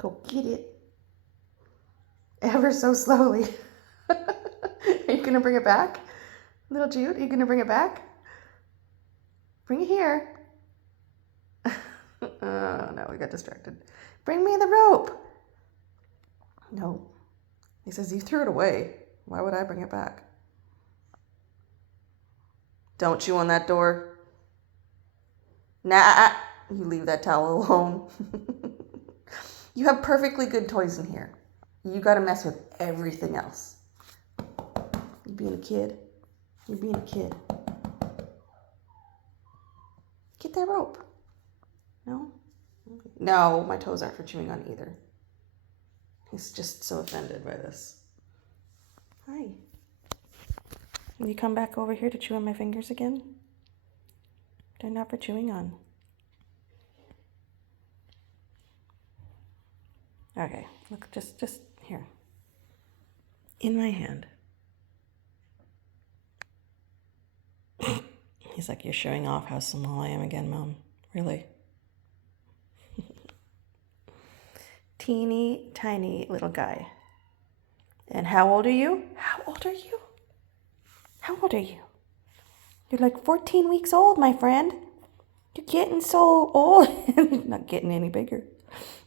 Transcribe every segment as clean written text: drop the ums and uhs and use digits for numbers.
Go get it. Ever so slowly. Are you going to bring it back? Little Jude, are you going to bring it back? Bring it here. Oh, no, we got distracted. Bring me the rope. No. He says, you threw it away. Why would I bring it back? Don't chew on that door. Nah, you leave that towel alone. You have perfectly good toys in here. You got to mess with everything else. You being a kid. You're being a kid. Get that rope. No? Okay. No, my toes aren't for chewing on either. He's just so offended by this. Hi. Will you come back over here to chew on my fingers again? They're not for chewing on. Okay, look, just here. In my hand. He's like, you're showing off how small I am again, Mom. Really? Teeny tiny little guy. And how old are you? How old are you? How old are you? You're like 14 weeks old, my friend. You're getting so old. You're not getting any bigger.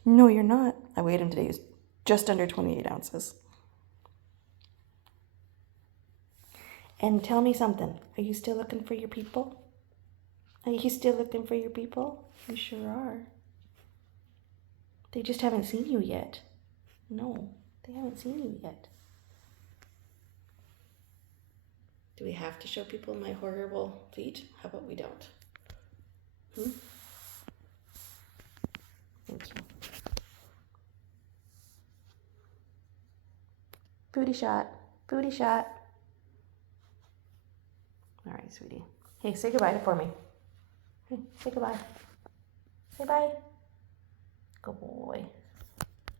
No, you're not. I weighed him today. He was just under 28 ounces. And tell me something. Are you still looking for your people? Are you still looking for your people? You sure are. They just haven't seen you yet. No, they haven't seen you yet. Do we have to show people my horrible feet? How about we don't? Thank you. Booty shot. Booty shot. All right, sweetie. Hey, say goodbye for me. Hey, say goodbye. Say bye. Good boy.